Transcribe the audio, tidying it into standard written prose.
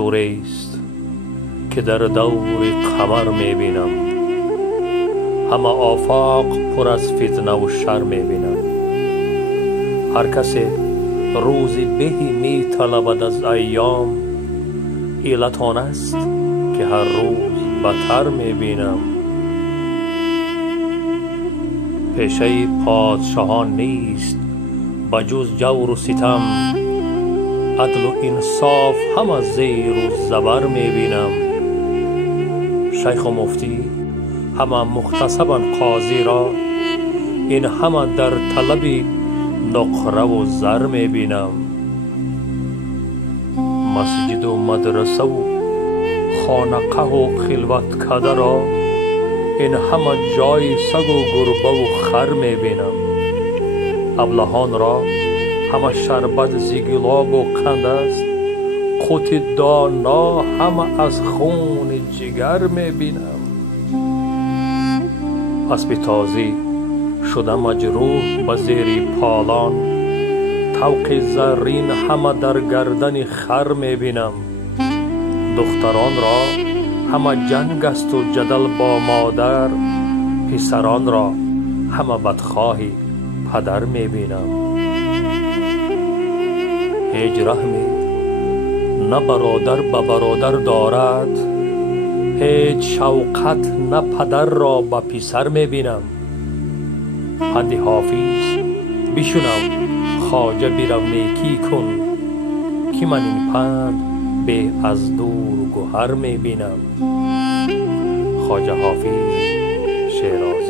شوریست که در دور قمر میبینم. همه آفاق پر از فتنه و شر میبینم. هر کسی روز بهی میطلبد از ایام، علت آن است که هر روز بدتر میبینم. پیشه پادشاهان نیست بجز جور و ستم، عدل و انصاف همه زیر و زبر میبینم. شیخ و مفتی همه مختصبا قاضی را، این همه در طلب نقره و زر میبینم. مسجد و مدرسه و خانقه و خلوت کده را، این همه جای سگ و گربه و خر میبینم. ابلهان را همه شربت زیگلاب و قند است، قوت دانا همه از خون جگر میبینم. اسب تازی شده مجروح به زیر پالان، طوق زرین همه در گردن خر میبینم. دختران را همه جنگ است و جدل با مادر، پسران را همه بدخواهی پدر میبینم. هیچ رحمی نه برادر به برادر دارد، هیچ شوقت نه پدر را به پسر میبینم. پند حافظ بشنو خواجه بیرو نیکی کن، که من این پند به از دور گوهر میبینم. خواجه حافظ شیرازی.